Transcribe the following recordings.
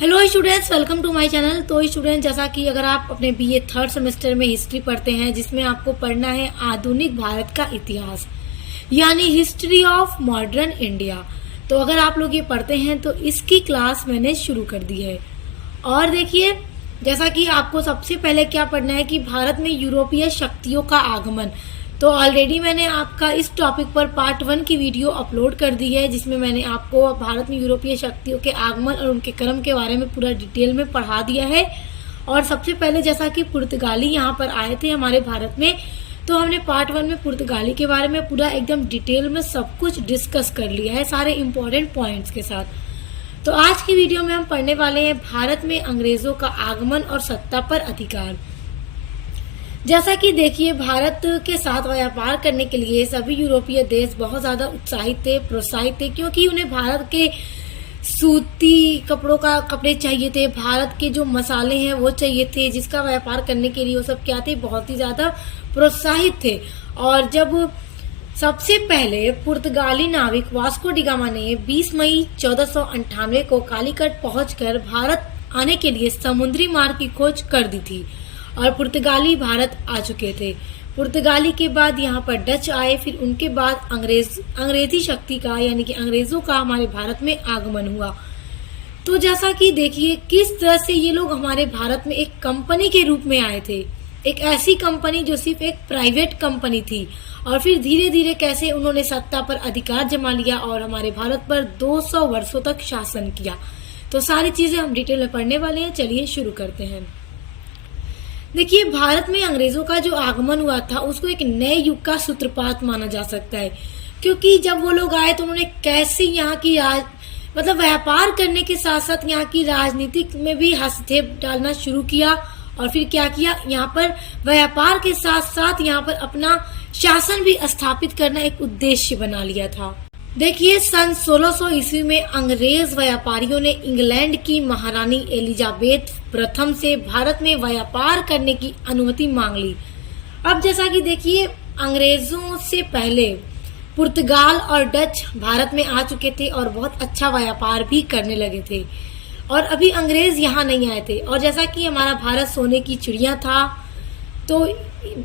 Hello students, welcome to my channel. तो student, जैसा कि अगर आप अपने बीए थर्ड सेमेस्टर में हिस्ट्री पढ़ते हैं, जिसमें आपको पढ़ना है आधुनिक भारत का इतिहास, यानी हिस्ट्री ऑफ मॉडर्न इंडिया। तो अगर आप लोग ये पढ़ते हैं तो इसकी क्लास मैंने शुरू कर दी है। और देखिए, जैसा कि आपको सबसे पहले क्या पढ़ना है कि भारत में यूरोपीय शक्तियों का आगमन। तो ऑलरेडी मैंने आपका इस टॉपिक पर पार्ट 1 की वीडियो अपलोड कर दी है, जिसमें मैंने आपको भारत में यूरोपीय शक्तियों के आगमन और उनके क्रम के बारे में पूरा डिटेल में पढ़ा दिया है। और सबसे पहले जैसा कि पुर्तगाली यहाँ पर आए थे हमारे भारत में, तो हमने पार्ट 1 में पुर्तगाली के बारे में पूरा एकदम डिटेल में सब कुछ डिस्कस कर लिया है, सारे इंपॉर्टेंट पॉइंट्स के साथ। तो आज की वीडियो में हम पढ़ने वाले हैं भारत में अंग्रेजों का आगमन और सत्ता पर अधिकार। जैसा कि देखिए, भारत के साथ व्यापार करने के लिए सभी यूरोपीय देश बहुत ज्यादा उत्साहित थे, प्रोत्साहित थे, क्योंकि उन्हें भारत के सूती कपड़े चाहिए थे, भारत के जो मसाले हैं वो चाहिए थे, जिसका व्यापार करने के लिए वो सब क्या थे, बहुत ही ज्यादा प्रोत्साहित थे। और जब सबसे पहले पुर्तगाली नाविक वास्को डी गामा ने 20 मई 1498 को कालीकट पहुंचकर भारत आने के लिए समुद्री मार्ग की खोज कर दी थी और पुर्तगाली भारत आ चुके थे। पुर्तगाली के बाद यहाँ पर डच आए, फिर उनके बाद अंग्रेजी शक्ति का यानी कि अंग्रेजों का हमारे भारत में आगमन हुआ। तो जैसा कि देखिए किस तरह से ये लोग हमारे भारत में एक कंपनी के रूप में आए थे, एक ऐसी कंपनी जो सिर्फ एक प्राइवेट कंपनी थी, और फिर धीरे धीरे कैसे उन्होंने सत्ता पर अधिकार जमा लिया और हमारे भारत पर 200 वर्षों तक शासन किया। तो सारी चीजें हम डिटेल में पढ़ने वाले हैं। चलिए शुरू करते हैं। देखिए, भारत में अंग्रेजों का जो आगमन हुआ था उसको एक नए युग का सूत्रपात माना जा सकता है, क्योंकि जब वो लोग आए तो उन्होंने कैसे यहाँ की व्यापार करने के साथ साथ यहाँ की राजनीति में भी हस्तक्षेप डालना शुरू किया, और फिर क्या किया, यहाँ पर व्यापार के साथ साथ यहाँ पर अपना शासन भी स्थापित करना एक उद्देश्य बना लिया था। देखिए, सन 1600 ईस्वी में अंग्रेज व्यापारियों ने इंग्लैंड की महारानी एलिजाबेथ प्रथम से भारत में व्यापार करने की अनुमति मांग ली। अब जैसा कि देखिए, अंग्रेजों से पहले पुर्तगाल और डच भारत में आ चुके थे और बहुत अच्छा व्यापार भी करने लगे थे, और अभी अंग्रेज यहाँ नहीं आए थे। और जैसा कि हमारा भारत सोने की चिड़िया था, तो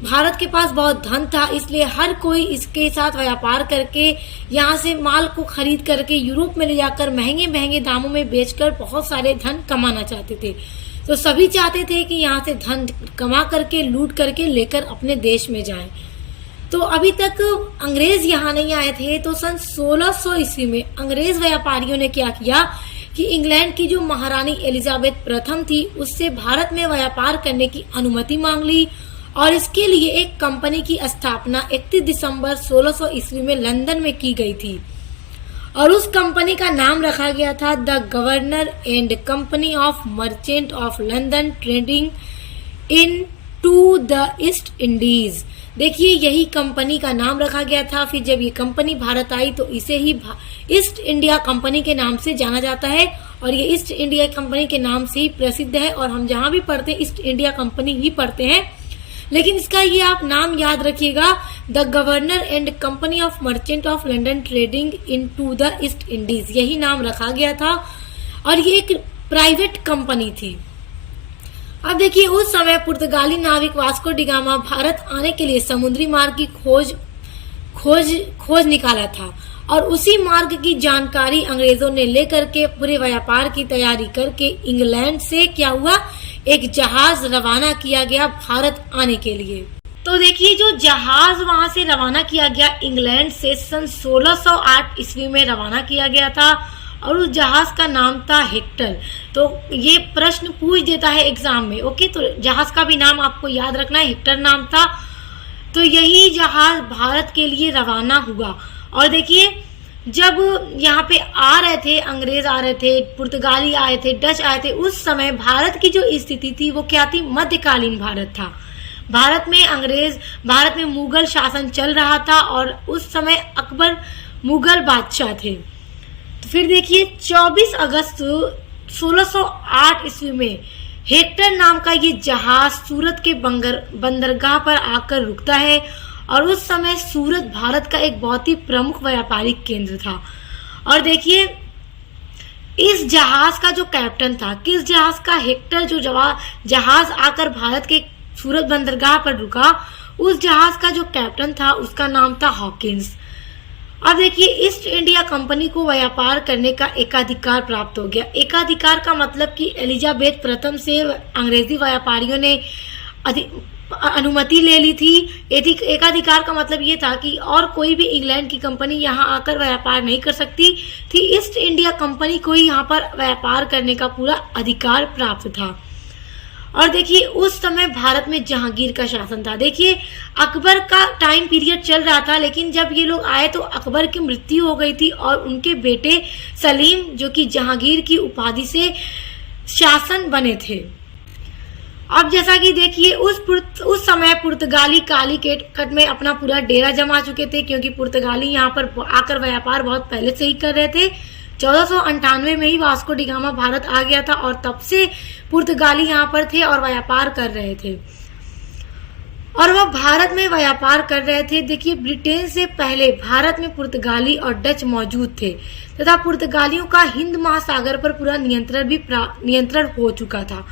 भारत के पास बहुत धन था, इसलिए हर कोई इसके साथ व्यापार करके यहाँ से माल को खरीद करके यूरोप में ले जाकर महंगे महंगे दामों में बेचकर बहुत सारे धन कमाना चाहते थे। तो सभी चाहते थे कि यहाँ से धन कमा करके लूट करके लेकर अपने देश में जाएं। तो अभी तक अंग्रेज यहाँ नहीं आए थे। तो सन 1600 ईस्वी में अंग्रेज व्यापारियों ने क्या किया कि इंग्लैंड की जो महारानी एलिजाबेथ प्रथम थी उससे भारत में व्यापार करने की अनुमति मांग ली, और इसके लिए एक कंपनी की स्थापना 31 दिसंबर 1600 ईस्वी में लंदन में की गई थी, और उस कंपनी का नाम रखा गया था the governor and company of merchant of London trading in to the East Indies. देखिए, यही कंपनी का नाम रखा गया था। फिर जब ये कंपनी भारत आई तो इसे ही ईस्ट इंडिया कंपनी के नाम से जाना जाता है, और ये ईस्ट इंडिया कंपनी के नाम से ही प्रसिद्ध है, और हम जहां भी पढ़ते हैं ईस्ट इंडिया कंपनी ही पढ़ते हैं। लेकिन इसका ये आप नाम याद रखिएगा, the governor and company of merchant of London trading in to the East Indies, यही नाम रखा गया था, और ये एक प्राइवेट कंपनी थी। अब देखिए, उस समय पुर्तगाली नाविक वास्को डी गामा भारत आने के लिए समुद्री मार्ग की खोज निकाला था, और उसी मार्ग की जानकारी अंग्रेजों ने लेकर के पूरे व्यापार की तैयारी करके इंग्लैंड से क्या हुआ, एक जहाज रवाना किया गया भारत आने के लिए। तो देखिए, जो जहाज वहां से रवाना किया गया इंग्लैंड से सन 1608 ईस्वी में रवाना किया गया था, और उस जहाज का नाम था हेक्टर। तो ये प्रश्न पूछ देता है एग्जाम में, ओके, तो जहाज का भी नाम आपको याद रखना है, हेक्टर नाम था। तो यही जहाज भारत के लिए रवाना हुआ। और देखिए, जब यहाँ पे आ रहे थे, अंग्रेज आ रहे थे, पुर्तगाली आए थे, डच आए थे, उस समय भारत की जो स्थिति थी वो क्या थी, मध्यकालीन भारत था। भारत में मुगल शासन चल रहा था, और उस समय अकबर मुगल बादशाह थे। तो फिर देखिए, 24 अगस्त 1608 ईस्वी में हेक्टर नाम का ये जहाज सूरत के बंदरगाह पर आकर रुकता है, और उस समय सूरत भारत का एक बहुत ही प्रमुख व्यापारिक केंद्र था। और देखिए, इस जहाज का जो कैप्टन था, किस जहाज का, हेक्टर, जो जहाज आकर भारत के सूरत बंदरगाह पर रुका, उस जहाज का जो कैप्टन था उसका नाम था हॉकिंस। अब देखिए, ईस्ट इंडिया कंपनी को व्यापार करने का एकाधिकार प्राप्त हो गया। एकाधिकार का मतलब कि एलिजाबेथ प्रथम से अंग्रेजी व्यापारियों ने अनुमति ले ली थी। एकाधिकार का मतलब ये था कि और कोई भी इंग्लैंड की कंपनी यहाँ आकर व्यापार नहीं कर सकती थी। ईस्ट इंडिया कंपनी को ही यहाँ पर व्यापार करने का पूरा अधिकार प्राप्त था। और देखिए, उस समय भारत में जहांगीर का शासन था। देखिए, अकबर का टाइम पीरियड चल रहा था, लेकिन जब ये लोग आए तो अकबर की मृत्यु हो गई थी और उनके बेटे सलीम, जो कि जहांगीर की उपाधि से शासन बने थे। अब जैसा कि देखिए, उस समय पुर्तगाली कालीकट में अपना पूरा डेरा जमा चुके थे, क्योंकि पुर्तगाली यहाँ पर आकर व्यापार बहुत पहले से ही कर रहे थे। 1498 में ही वास्को डी गामा भारत आ गया था और तब से पुर्तगाली यहाँ पर थे और व्यापार कर रहे थे, और वह भारत में व्यापार कर रहे थे। देखिए, ब्रिटेन से पहले भारत में पुर्तगाली और डच मौजूद थे तथा पुर्तगालियों का हिंद महासागर पर पूरा नियंत्रण हो चुका था।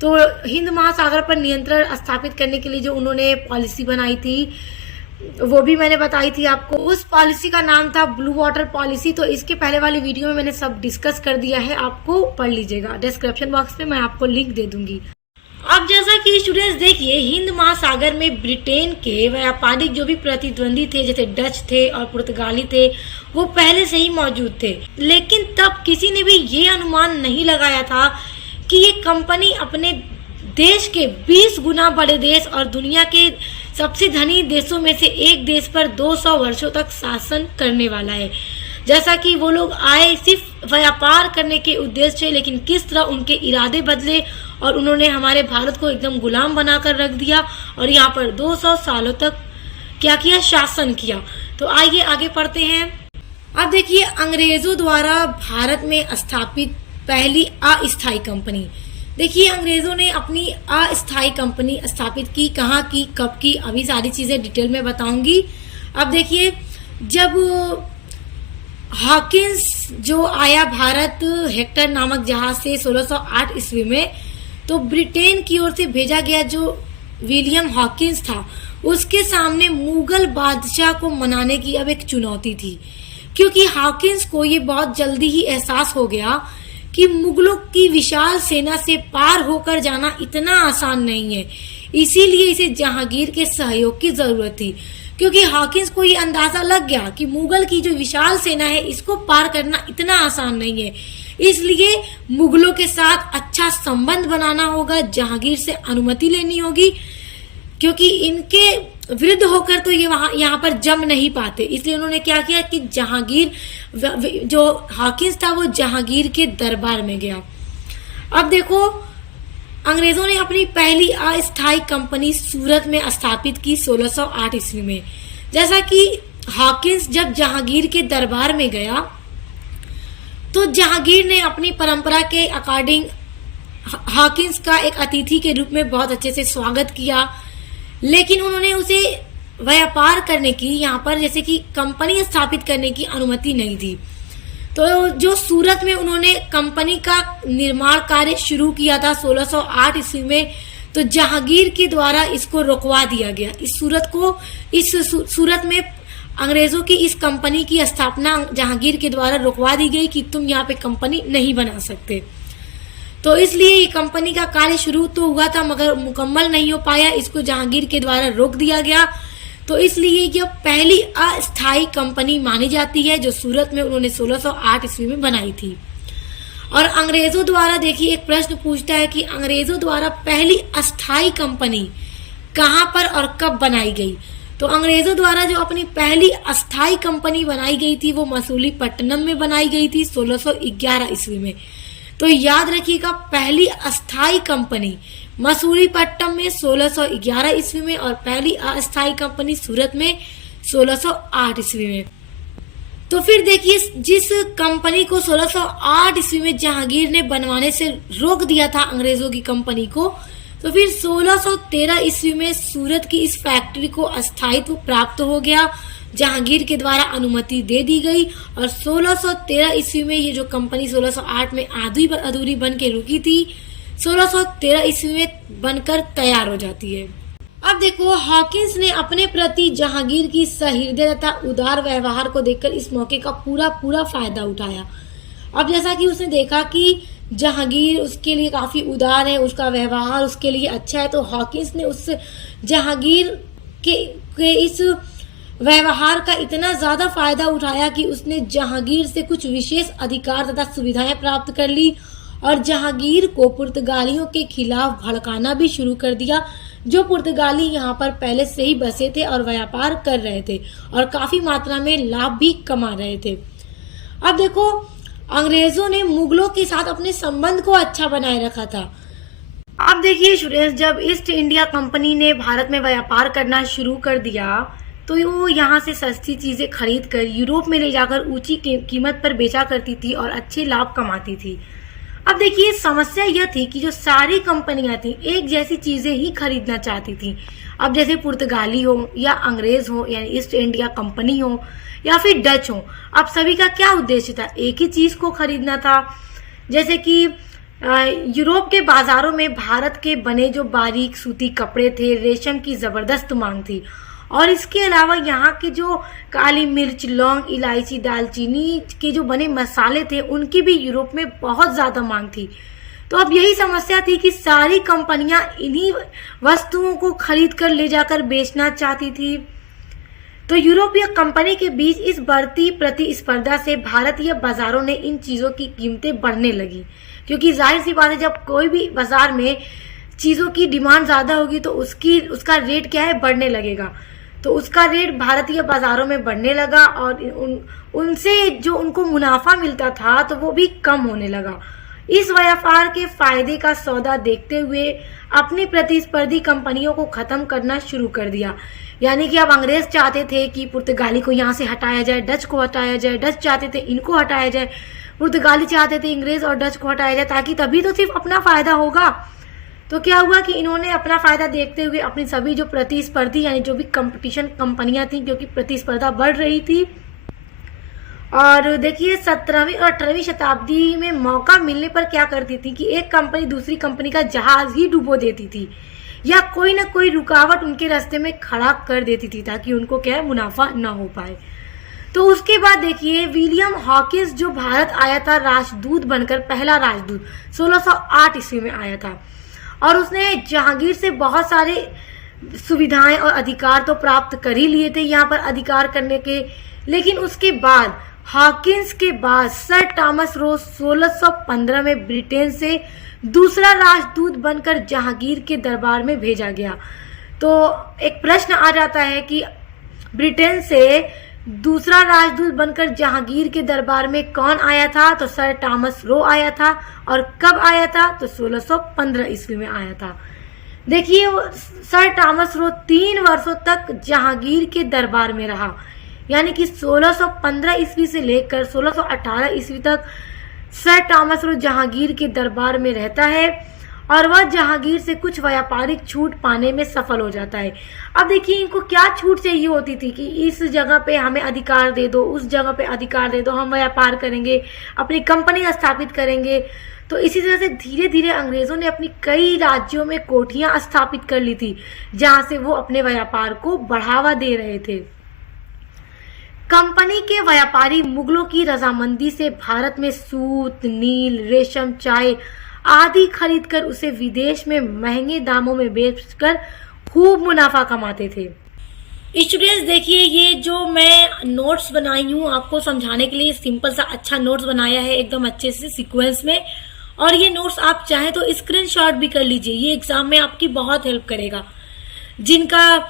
तो हिंद महासागर पर नियंत्रण स्थापित करने के लिए जो उन्होंने पॉलिसी बनाई थी वो भी मैंने बताई थी आपको। उस पॉलिसी का नाम था ब्लू वाटर पॉलिसी। तो इसके पहले वाली वीडियो में मैंने सब डिस्कस कर दिया है, आपको पढ़ लीजिएगा। डिस्क्रिप्शन बॉक्स में मैं आपको लिंक दे दूंगी। अब जैसा कि स्टूडेंट्स देखिए, हिंद महासागर में ब्रिटेन के व्यापारिक जो भी प्रतिद्वंदी थे, जैसे डच थे और पुर्तगाली थे, वो पहले से ही मौजूद थे। लेकिन तब किसी ने भी ये अनुमान नहीं लगाया था कि ये कंपनी अपने देश के 20 गुना बड़े देश और दुनिया के सबसे धनी देशों में से एक देश पर 200 वर्षों तक शासन करने वाला है। जैसा कि वो लोग आए सिर्फ व्यापार करने के उद्देश्य से, लेकिन किस तरह उनके इरादे बदले और उन्होंने हमारे भारत को एकदम गुलाम बनाकर रख दिया और यहाँ पर 200 सालों तक क्या किया, शासन किया। तो आइए आगे पढ़ते हैं। अब देखिए, अंग्रेजों द्वारा भारत में स्थापित पहली अस्थायी कंपनी। देखिए, अंग्रेजों ने अपनी अस्थायी कंपनी स्थापित की, कहाँ की, कब की, अभी सारी चीजें डिटेल में बताऊंगी। अब देखिए, जब हॉकिंस जो आया भारत हेक्टर नामक जहाज से 1608 ईस्वी में, तो ब्रिटेन की ओर से भेजा गया जो विलियम हॉकिंस था, उसके सामने मुगल बादशाह को मनाने की अब एक चुनौती थी, क्योंकि हॉकिंस को ये बहुत जल्दी ही एहसास हो गया कि मुगलों की विशाल सेना से पार होकर जाना इतना आसान नहीं है। इसीलिए इसे जहांगीर के सहयोग की जरूरत थी, क्योंकि हॉकिंस को ये अंदाजा लग गया कि मुगल की जो विशाल सेना है इसको पार करना इतना आसान नहीं है। इसलिए मुगलों के साथ अच्छा संबंध बनाना होगा, जहांगीर से अनुमति लेनी होगी, क्योंकि इनके विरुद्ध होकर तो ये यहाँ पर जम नहीं पाते। इसलिए उन्होंने क्या किया कि जहांगीर, जो हॉकिंस था, वो जहांगीर के दरबार में गया। अब देखो, अंग्रेजों ने अपनी पहली अस्थायी कंपनी सूरत में स्थापित की 1608 ईस्वी में। जैसा कि हॉकिंस जब जहांगीर के दरबार में गया तो जहांगीर ने अपनी परंपरा के अकॉर्डिंग हॉकिंस का एक अतिथि के रूप में बहुत अच्छे से स्वागत किया, लेकिन उन्होंने उसे व्यापार करने की, यहाँ पर जैसे कि कंपनी स्थापित करने की अनुमति नहीं दी। तो जो सूरत में उन्होंने कंपनी का निर्माण कार्य शुरू किया था 1608 ईस्वी में, तो जहांगीर के द्वारा इसको रोकवा दिया गया। इस सूरत में अंग्रेजों की इस कंपनी की स्थापना जहांगीर के द्वारा रोकवा दी गई कि तुम यहाँ पे कंपनी नहीं बना सकते। तो इसलिए ये कंपनी का कार्य शुरू तो हुआ था मगर मुकम्मल नहीं हो पाया, इसको जहांगीर के द्वारा रोक दिया गया। तो इसलिए ये पहली अस्थायी कंपनी मानी जाती है जो सूरत में उन्होंने 1608 ईस्वी में बनाई थी। और अंग्रेजों द्वारा, देखिए, एक प्रश्न पूछता है कि अंग्रेजों द्वारा पहली अस्थायी कंपनी कहाँ पर और कब बनाई गई। तो अंग्रेजों द्वारा जो अपनी पहली अस्थायी कंपनी बनाई गई थी वो मसूलीपट्टनम में बनाई गई थी 1611 ईस्वी में। तो याद रखिएगा, पहली अस्थायी कंपनी मसूलीपट्टनम में 1611 ईस्वी में और पहली अस्थायी कंपनी सूरत में 1608 ईस्वी में। तो फिर देखिए, जिस कंपनी को 1608 ईस्वी में जहांगीर ने बनवाने से रोक दिया था अंग्रेजों की कंपनी को, तो फिर 1613 ईस्वी में सूरत की इस फैक्ट्री को अस्थायित्व प्राप्त हो गया, जहांगीर के द्वारा अनुमति दे दी गई और 1613 ईस्वी में ये जो कंपनी 1608 में आधी अधूरी बन के रुकी थी, 1613 ईस्वी में बनकर तैयार हो जाती है। अब देखो, हॉकिंस ने अपने प्रति जहांगीर की सहृदय तथा उदार व्यवहार को देखकर इस मौके का पूरा फायदा उठाया। अब जैसा कि उसने देखा कि जहांगीर उसके लिए काफी उदार है, उसका व्यवहार उसके लिए अच्छा है, तो हॉकिंस ने उस जहांगीर के इस व्यवहार का इतना ज्यादा फायदा उठाया कि उसने जहांगीर से कुछ विशेष अधिकार तथा सुविधाएं प्राप्त कर ली और जहांगीर को पुर्तगालियों के खिलाफ भड़काना भी शुरू कर दिया, जो पुर्तगाली यहाँ पर पहले से ही बसे थे और व्यापार कर रहे थे और काफी मात्रा में लाभ भी कमा रहे थे। अब देखो, अंग्रेजों ने मुगलों के साथ अपने संबंध को अच्छा बनाए रखा था। अब देखिए स्टूडेंट्स, जब ईस्ट इंडिया कंपनी ने भारत में व्यापार करना शुरू कर दिया तो वो यहाँ से सस्ती चीजें खरीद कर यूरोप में ले जाकर ऊंची कीमत पर बेचा करती थी और अच्छे लाभ कमाती थी। अब देखिए, समस्या यह थी कि जो सारी कंपनियां थी एक जैसी चीजें ही खरीदना चाहती थी। अब जैसे पुर्तगाली हो या अंग्रेज हो, यानी ईस्ट इंडिया कंपनी हो या फिर डच हो, अब सभी का क्या उद्देश्य था? एक ही चीज को खरीदना था। जैसे कि यूरोप के बाजारों में भारत के बने जो बारीक सूती कपड़े थे, रेशम की जबरदस्त मांग थी और इसके अलावा यहाँ के जो काली मिर्च, लौंग, इलायची, दालचीनी के जो बने मसाले थे उनकी भी यूरोप में बहुत ज्यादा मांग थी। तो अब यही समस्या थी कि सारी कंपनियां इन्हीं वस्तुओं को खरीद कर ले जाकर बेचना चाहती थी। तो यूरोपीय कंपनी के बीच इस बढ़ती प्रतिस्पर्धा से भारतीय बाजारों ने इन चीजों की कीमतें बढ़ने लगी, क्योंकि जाहिर सी बात है, जब कोई भी बाजार में चीजों की डिमांड ज्यादा होगी तो उसका रेट क्या है, बढ़ने लगेगा। तो उसका रेट भारतीय बाजारों में बढ़ने लगा और उनसे जो उनको मुनाफा मिलता था तो वो भी कम होने लगा। इस व्यापार के फायदे का सौदा देखते हुए अपनी प्रतिस्पर्धी कंपनियों को खत्म करना शुरू कर दिया। यानी कि अब अंग्रेज चाहते थे कि पुर्तगाली को यहाँ से हटाया जाए, डच को हटाया जाए, डच चाहते थे इनको हटाया जाए, पुर्तगाली चाहते थे अंग्रेज और डच को हटाया जाए, ताकि तभी तो सिर्फ अपना फायदा होगा। तो क्या हुआ कि इन्होंने अपना फायदा देखते हुए अपनी सभी जो प्रतिस्पर्धी यानी जो भी कंपटीशन कंपनियां थी, क्योंकि प्रतिस्पर्धा बढ़ रही थी, और देखिए 17वीं और 18वीं शताब्दी में मौका मिलने पर क्या करती थी कि एक कंपनी दूसरी कंपनी का जहाज ही डुबो देती थी या कोई ना कोई रुकावट उनके रास्ते में खड़ा कर देती थी ताकि उनको क्या है, मुनाफा न हो पाए। तो उसके बाद देखिए, विलियम हॉकिंस जो भारत आया था राजदूत बनकर, पहला राजदूत 1608 ईस्वी में आया था और उसने जहांगीर से बहुत सारे सुविधाएं और अधिकार तो प्राप्त कर ही लिए थे यहाँ पर अधिकार करने के। लेकिन उसके बाद हॉकिंस के बाद सर थॉमस रोज 1615 में ब्रिटेन से दूसरा राजदूत बनकर जहांगीर के दरबार में भेजा गया। तो एक प्रश्न आ जाता है कि ब्रिटेन से दूसरा राजदूत बनकर जहांगीर के दरबार में कौन आया था? तो सर थॉमस रो आया था। और कब आया था? तो 1615 ईस्वी में आया था। देखिए, सर थॉमस रो 3 वर्षों तक जहांगीर के दरबार में रहा, यानी कि 1615 ईस्वी से लेकर 1618 ईस्वी तक सर थॉमस रो जहांगीर के दरबार में रहता है और वह जहांगीर से कुछ व्यापारिक छूट पाने में सफल हो जाता है। अब देखिए, इनको क्या छूट चाहिए होती थी कि इस जगह पे हमें अधिकार दे दो, उस जगह पे अधिकार दे दो, हम व्यापार करेंगे, अपनी कंपनी स्थापित करेंगे। तो इसी तरह से धीरे धीरे अंग्रेजों ने अपनी कई राज्यों में कोठियां स्थापित कर ली थी जहां से वो अपने व्यापार को बढ़ावा दे रहे थे। कंपनी के व्यापारी मुगलों की रजामंदी से भारत में सूत, नील, रेशम, चाय आदि खरीदकर उसे विदेश में महंगे दामों में बेचकर खूब मुनाफा कमाते थे। स्टूडेंट्स देखिए, ये जो मैं नोट्स बनाई हूँ आपको समझाने के लिए, सिंपल सा अच्छा नोट्स बनाया है एकदम अच्छे से सीक्वेंस में, और ये नोट्स आप चाहें तो स्क्रीनशॉट भी कर लीजिए, ये एग्जाम में आपकी बहुत हेल्प करेगा। जिनका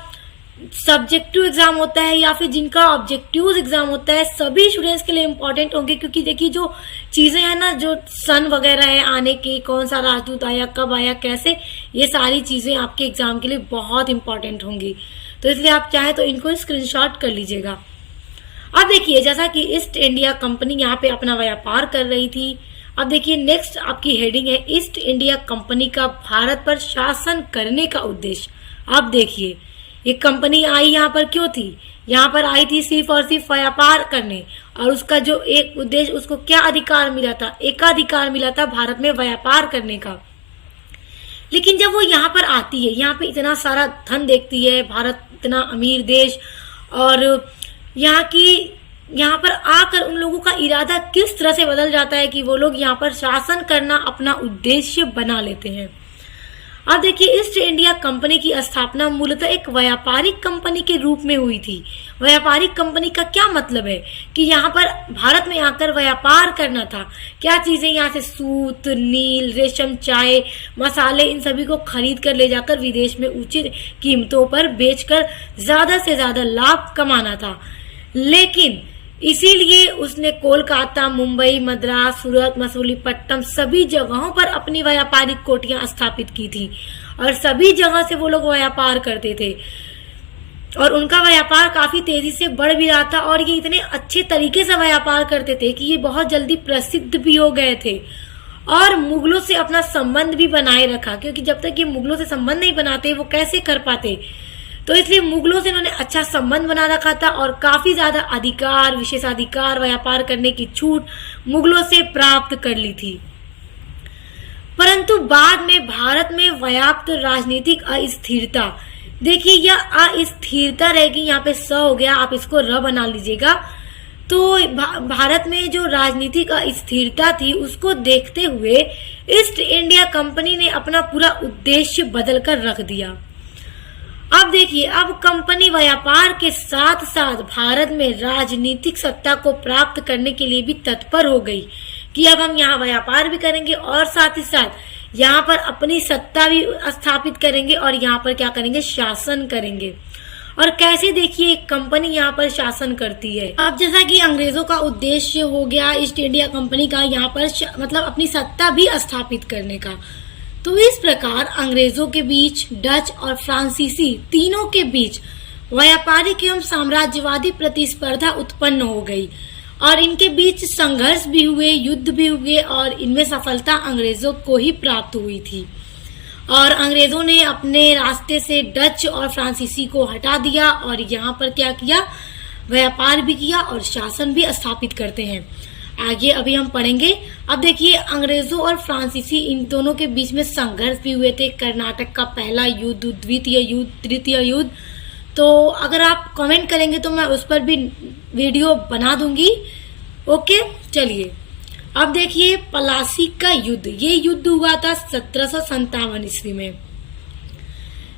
सब्जेक्टिव एग्जाम होता है या फिर जिनका ऑब्जेक्टिव एग्जाम होता है, सभी स्टूडेंट्स के लिए इम्पोर्टेंट होंगे, क्योंकि देखिए जो चीजें हैं ना, जो सन वगैरह है आने के, कौन सा राजदूत आया, कब आया, कैसे, ये सारी चीजें आपके एग्जाम के लिए बहुत इंपॉर्टेंट होंगी। तो इसलिए आप चाहे तो इनको स्क्रीनशॉट कर लीजिएगा। अब देखिए, जैसा कि ईस्ट इंडिया कंपनी यहाँ पे अपना व्यापार कर रही थी, अब देखिए नेक्स्ट आपकी हेडिंग है ईस्ट इंडिया कंपनी का भारत पर शासन करने का उद्देश्य। अब देखिए ये कंपनी आई यहाँ पर क्यों थी? यहाँ पर आई थी सिर्फ और सिर्फ व्यापार करने, और उसका जो एक उद्देश्य, उसको क्या अधिकार मिला था? एकाधिकार मिला था भारत में व्यापार करने का। लेकिन जब वो यहाँ पर आती है, यहाँ पे इतना सारा धन देखती है, भारत इतना अमीर देश, और यहाँ पर आकर उन लोगों का इरादा किस तरह से बदल जाता है कि वो लोग यहाँ पर शासन करना अपना उद्देश्य बना लेते हैं। अब देखिए ईस्ट इंडिया कंपनी की स्थापना मूलतः एक व्यापारिक कंपनी के रूप में हुई थी। व्यापारिक कंपनी का क्या मतलब है कि यहाँ पर भारत में आकर व्यापार करना था। क्या चीजें? यहाँ से सूत, नील, रेशम, चाय, मसाले, इन सभी को खरीद कर ले जाकर विदेश में उचित कीमतों पर बेचकर ज्यादा से ज्यादा लाभ कमाना था। लेकिन इसीलिए उसने कोलकाता, मुंबई, मद्रास, सूरत, मसूलीपट्टनम सभी जगहों पर अपनी व्यापारिक कोठियां स्थापित की थी, और सभी जगह से वो लोग व्यापार करते थे, और उनका व्यापार काफी तेजी से बढ़ भी रहा था। और ये इतने अच्छे तरीके से व्यापार करते थे कि ये बहुत जल्दी प्रसिद्ध भी हो गए थे, और मुगलों से अपना संबंध भी बनाए रखा, क्योंकि जब तक ये मुगलों से संबंध नहीं बनाते वो कैसे कर पाते। तो इसलिए मुगलों से इन्होंने अच्छा संबंध बना रखा था, और काफी ज्यादा अधिकार, विशेषाधिकार, व्यापार करने की छूट मुगलों से प्राप्त कर ली थी। परंतु बाद में भारत में व्याप्त राजनीतिक अस्थिरता, देखिए यह अस्थिरता रहेगी, यहाँ पे स हो गया, आप इसको र बना लीजिएगा। तो भारत में जो राजनीतिक अस्थिरता थी उसको देखते हुए ईस्ट इंडिया कंपनी ने अपना पूरा उद्देश्य बदल कर रख दिया। अब देखिए अब कंपनी व्यापार के साथ साथ भारत में राजनीतिक सत्ता को प्राप्त करने के लिए भी तत्पर हो गई कि अब हम यहाँ व्यापार भी करेंगे और साथ ही साथ यहाँ पर अपनी सत्ता भी स्थापित करेंगे, और यहाँ पर क्या करेंगे? शासन करेंगे। और कैसे? देखिए एक कंपनी यहाँ पर शासन करती है। अब जैसा कि अंग्रेजों का उद्देश्य हो गया ईस्ट इंडिया कंपनी का यहाँ पर मतलब अपनी सत्ता भी स्थापित करने का, तो इस प्रकार अंग्रेजों के बीच, डच और फ्रांसीसी तीनों के बीच व्यापारिक एवं साम्राज्यवादी प्रतिस्पर्धा उत्पन्न हो गई, और इनके बीच संघर्ष भी हुए, युद्ध भी हुए, और इनमें सफलता अंग्रेजों को ही प्राप्त हुई थी। और अंग्रेजों ने अपने रास्ते से डच और फ्रांसीसी को हटा दिया, और यहाँ पर क्या किया? व्यापार भी किया और शासन भी स्थापित करते हैं। आगे अभी हम पढ़ेंगे। अब देखिए अंग्रेजों और फ्रांसीसी इन दोनों के बीच में संघर्ष भी हुए थे। कर्नाटक का पहला युद्ध, द्वितीय युद्ध, तृतीय युद्ध। तो अगर आप कमेंट करेंगे तो मैं उस पर भी वीडियो बना दूंगी। ओके, चलिए अब देखिए प्लासी का युद्ध। ये युद्ध हुआ था 1757 ईस्वी में।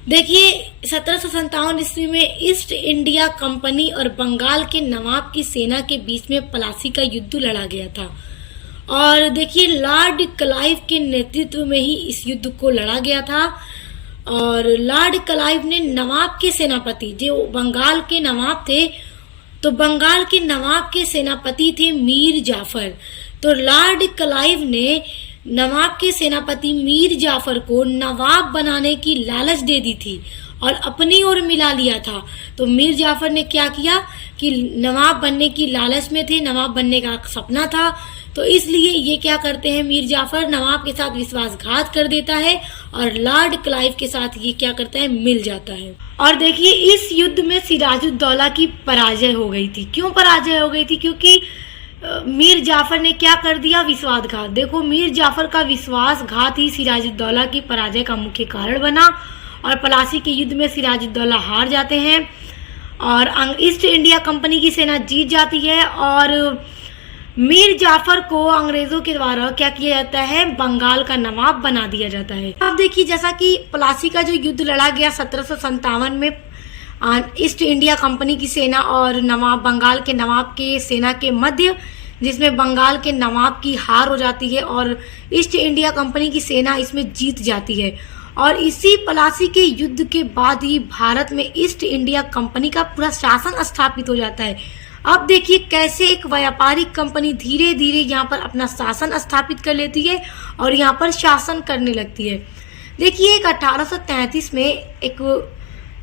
देखिए 1757 ईस्वी में ईस्ट इंडिया कंपनी और बंगाल के नवाब की सेना के बीच में प्लासी का युद्ध लड़ा गया था। और देखिए लॉर्ड क्लाइव के नेतृत्व में ही इस युद्ध को लड़ा गया था। और लॉर्ड क्लाइव ने नवाब के सेनापति, जो बंगाल के नवाब थे, तो बंगाल के नवाब के सेनापति थे मीर जाफर। तो लॉर्ड क्लाइव ने नवाब के सेनापति मीर जाफर को नवाब बनाने की लालच दे दी थी और अपनी ओर मिला लिया था। तो मीर जाफर ने क्या किया कि नवाब बनने की लालच में थे, नवाब बनने का सपना था, तो इसलिए ये क्या करते हैं, मीर जाफर नवाब के साथ विश्वासघात कर देता है और लॉर्ड क्लाइव के साथ ये क्या करता है, मिल जाता है। और देखिए इस युद्ध में सिराजुद्दौला की पराजय हो गई थी। क्यों पराजय हो गई थी? क्योंकि मीर जाफर ने क्या कर दिया, विश्वासघात। देखो मीर जाफर का विश्वासघात ही सिराजुद्दौला की पराजय का मुख्य कारण बना और प्लासी के युद्ध में सिराजुद्दौला हार जाते हैं और ईस्ट इंडिया कंपनी की सेना जीत जाती है और मीर जाफर को अंग्रेजों के द्वारा क्या किया जाता है, बंगाल का नवाब बना दिया जाता है। अब देखिए जैसा कि प्लासी का जो युद्ध लड़ा गया 1757 में ईस्ट इंडिया कंपनी की सेना और नवाब बंगाल के नवाब के सेना के मध्य, जिसमें बंगाल के नवाब की हार हो जाती है और ईस्ट इंडिया कंपनी की सेना इसमें जीत जाती है। और इसी प्लासी के युद्ध के बाद ही भारत में ईस्ट इंडिया कंपनी का पूरा शासन स्थापित हो जाता है। अब देखिए कैसे एक व्यापारिक कंपनी धीरे धीरे यहाँ पर अपना शासन स्थापित कर लेती है और यहाँ पर शासन करने लगती है। देखिए एक 1833 में एक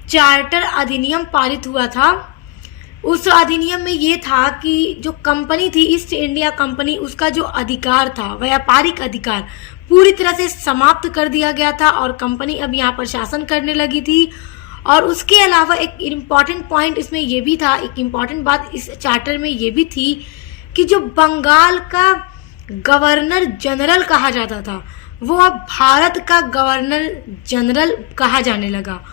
चार्टर अधिनियम पारित हुआ था उस अधिनियम में ये था कि जो कंपनी थी ईस्ट इंडिया कंपनी, उसका जो अधिकार था, व्यापारिक अधिकार, पूरी तरह से समाप्त कर दिया गया था और कंपनी अब यहाँ पर शासन करने लगी थी। और उसके अलावा एक इम्पॉर्टेंट पॉइंट इसमें ये भी था, एक इम्पॉर्टेंट बात इस चार्टर में ये भी थी कि जो बंगाल का गवर्नर जनरल कहा जाता था वो अब भारत का गवर्नर जनरल कहा जाने लगा।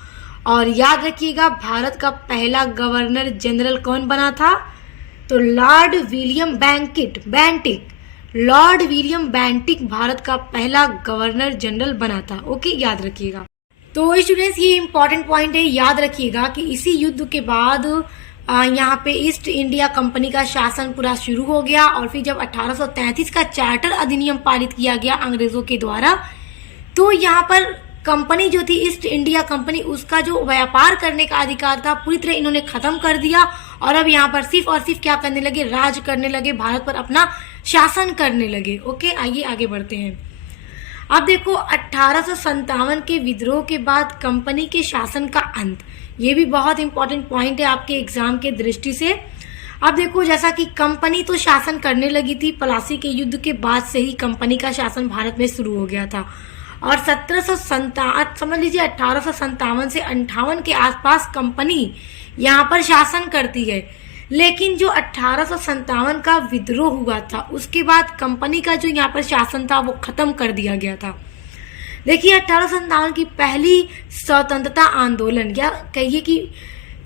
और याद रखिएगा, भारत का पहला गवर्नर जनरल कौन बना था? तो Lord William Bentinck. Lord William Bentinck Bharat का पहला गवर्नर जनरल बना था। ओके, याद रखिएगा। तो स्टूडेंट्स, ये इम्पॉर्टेंट पॉइंट है, याद रखिएगा कि इसी युद्ध के बाद यहाँ पे ईस्ट इंडिया कंपनी का शासन पूरा शुरू हो गया। और फिर जब 1833 का चार्टर अधिनियम पारित किया गया अंग्रेजों के द्वारा, तो यहाँ पर कंपनी जो थी ईस्ट इंडिया कंपनी, उसका जो व्यापार करने का अधिकार था पूरी तरह इन्होंने खत्म कर दिया। और अब यहाँ पर सिर्फ और सिर्फ क्या करने लगे? राज करने लगे, भारत पर अपना शासन करने लगे। ओके, आइए आगे बढ़ते हैं। अब देखो, 1857 के विद्रोह के बाद कंपनी के शासन का अंत, ये भी बहुत इंपॉर्टेंट पॉइंट है आपके एग्जाम के दृष्टि से। अब देखो, जैसा कि कंपनी तो शासन करने लगी थी, प्लासी के युद्ध के बाद से ही कंपनी का शासन भारत में शुरू हो गया था। और 1757 समझ लीजिए 1857 से 58 के आसपास कंपनी यहाँ पर शासन करती है। लेकिन जो 1857 का विद्रोह हुआ था, उसके बाद कंपनी का जो यहाँ पर शासन था वो खत्म कर दिया गया था। देखिए, 1857 की पहली स्वतंत्रता आंदोलन, या कहिए कि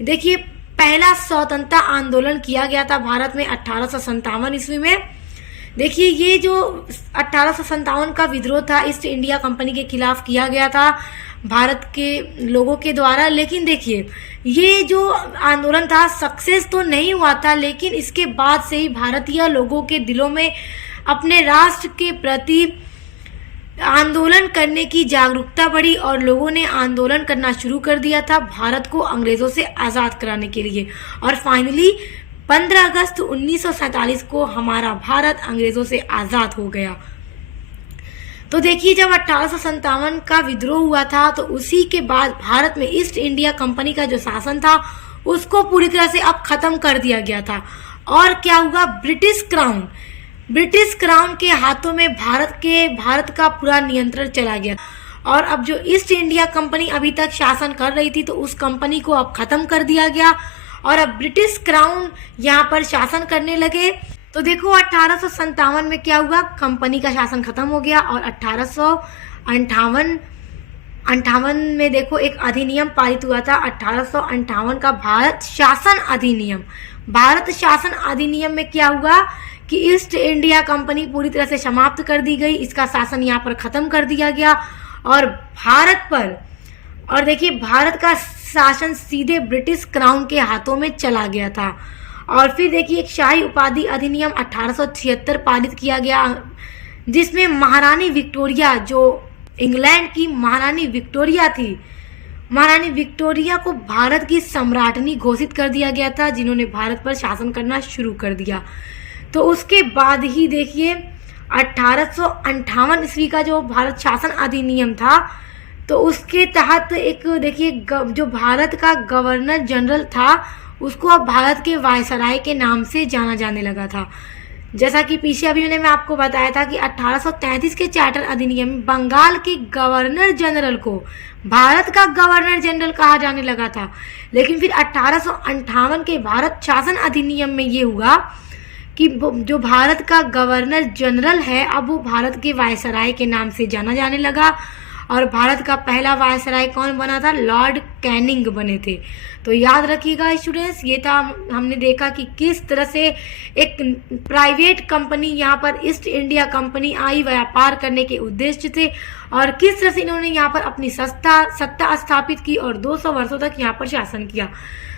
देखिए पहला स्वतंत्रता आंदोलन किया गया था भारत में 1857 ईस्वी में। देखिए, ये जो 1857 का विद्रोह था ईस्ट इंडिया कंपनी के खिलाफ किया गया था भारत के लोगों के द्वारा। लेकिन देखिए, ये जो आंदोलन था सक्सेस तो नहीं हुआ था, लेकिन इसके बाद से ही भारतीय लोगों के दिलों में अपने राष्ट्र के प्रति आंदोलन करने की जागरूकता बढ़ी और लोगों ने आंदोलन करना शुरू कर दिया था भारत को अंग्रेजों से आज़ाद कराने के लिए। और फाइनली 15 अगस्त 1947 को हमारा भारत अंग्रेजों से आज़ाद हो गया। तो देखिए, जब 1857 का विद्रोह हुआ था तो उसी के बाद भारत में ईस्ट इंडिया कंपनी का जो शासन था उसको पूरी तरह से अब खत्म कर दिया गया था। और क्या हुआ? ब्रिटिश क्राउन के हाथों में भारत का पूरा नियंत्रण चला गया। और अब जो ईस्ट इंडिया कंपनी अभी तक शासन कर रही थी तो उस कंपनी को अब खत्म कर दिया गया और अब ब्रिटिश क्राउन यहाँ पर शासन करने लगे। तो देखो, 1857 में क्या हुआ? कंपनी का शासन खत्म हो गया और 1858 में देखो एक अधिनियम पारित हुआ था, 1858 का भारत शासन अधिनियम। भारत शासन अधिनियम में क्या हुआ कि ईस्ट इंडिया कंपनी पूरी तरह से समाप्त कर दी गई, इसका शासन यहाँ पर खत्म कर दिया गया और देखिए भारत का शासन सीधे ब्रिटिश क्राउन के हाथों में चला गया था। और फिर देखिए, एक शाही उपाधि अधिनियम 1876 पारित किया गया, जिसमें महारानी विक्टोरिया, जो इंग्लैंड की महारानी विक्टोरिया थी, महारानी विक्टोरिया को भारत की सम्राटनी घोषित कर दिया गया था, जिन्होंने भारत पर शासन करना शुरू कर दिया। तो उसके बाद ही देखिए 1858 ईस्वी का जो भारत शासन अधिनियम था, तो उसके तहत एक देखिए जो भारत का गवर्नर जनरल था उसको अब भारत के वायसराय के नाम से जाना जाने लगा था। जैसा कि पीछे अभी मैं आपको बताया था कि 1833 के चार्टर अधिनियम में बंगाल के गवर्नर जनरल को भारत का गवर्नर जनरल कहा जाने लगा था। लेकिन फिर 1858 के भारत शासन अधिनियम में ये हुआ कि जो भारत का गवर्नर जनरल है अब वो भारत के वायसराय के नाम से जाना जाने लगा। और भारत का पहला वायसराय कौन बना था? लॉर्ड कैनिंग बने थे। तो याद रखिएगा स्टूडेंट्स, ये था हमने देखा कि किस तरह से एक प्राइवेट कंपनी यहाँ पर ईस्ट इंडिया कंपनी आई व्यापार करने के उद्देश्य से, और किस तरह से इन्होंने यहाँ पर अपनी सत्ता स्थापित की और 200 वर्षों तक यहाँ पर शासन किया।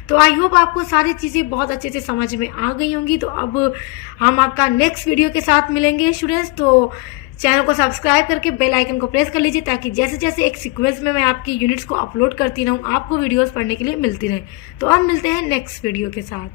तो आई होप आपको सारी चीज़ें बहुत अच्छे से समझ में आ गई होंगी। तो अब हम आपका नेक्स्ट वीडियो के साथ मिलेंगे स्टूडेंट्स। तो चैनल को सब्सक्राइब करके बेल आइकन को प्रेस कर लीजिए, ताकि जैसे जैसे एक सीक्वेंस में मैं आपकी यूनिट्स को अपलोड करती रहूँ आपको वीडियोस पढ़ने के लिए मिलती रहे। तो अब मिलते हैं नेक्स्ट वीडियो के साथ।